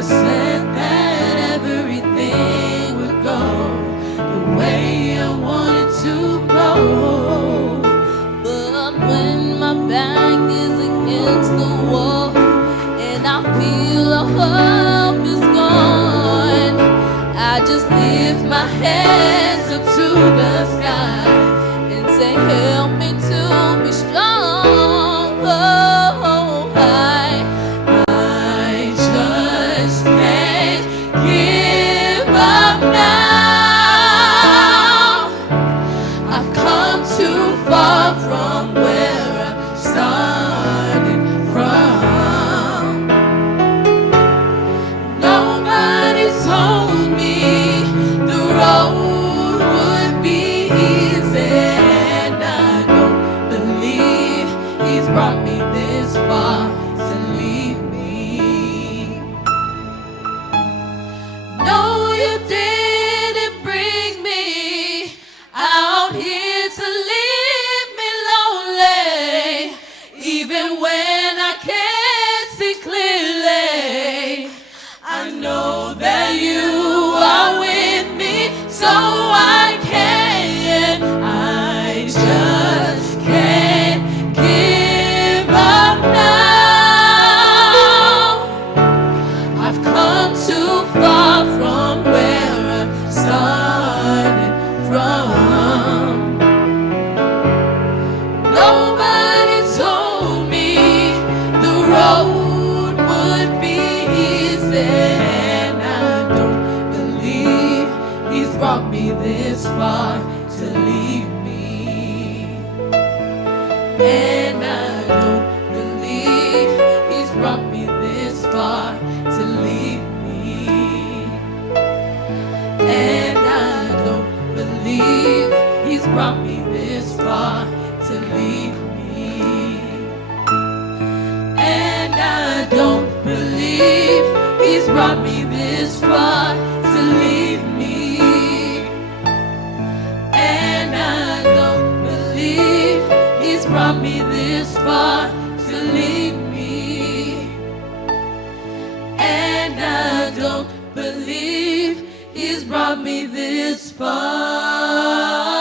never said that everything would go the way I wanted to go. But when my back is against the wall and I feel all hope is gone, I just lift my hands up to the sky and say, help me to be strong. Oh, I just can't give up now. I've come too far from where I started from. Nobody told me the road would be easy, and I don't believe He's brought me this far to leave me. No, you didn't bring me out here to leave me lonely, even when I can't see clearly. I know that You are with me, so I just can't give up now. I've come too far from where I started from. Nobody told me the road would be easy, and I don't believe He's brought me this far to leave me. And I don't believe He's brought me this far to leave me. And I don't believe He's brought me this far to leave me. And I don't believe He's brought me this far to leave me. And I don't believe He's brought me this far to leave me. And I don't believe He's brought me this far.